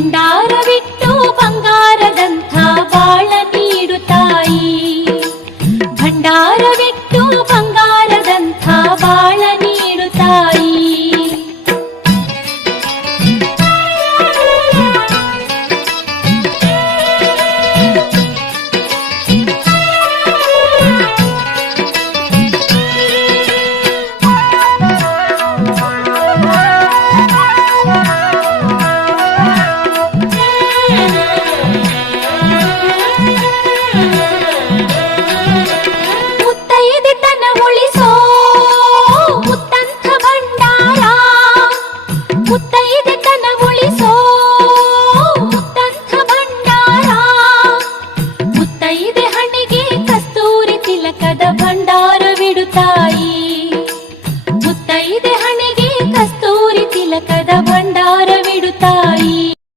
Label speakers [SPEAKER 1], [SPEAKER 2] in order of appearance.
[SPEAKER 1] ಭಂಡಾರವಿಟ್ಟು ಬಂಗಾರದಂಥ ಬಾಳ ನೀಡುತ್ತಾಯಿ ಭಂಡಾರವಿಟ್ಟು ಬಂಗಾರ ನೀಡು ತಾಯಿ. ಮುತ್ತೈದೆ ಹಣೆಗೆ ಕಸ್ತೂರಿ ತಿಲಕದ ಭಂಡಾರವಿಡು ತಾಯಿ.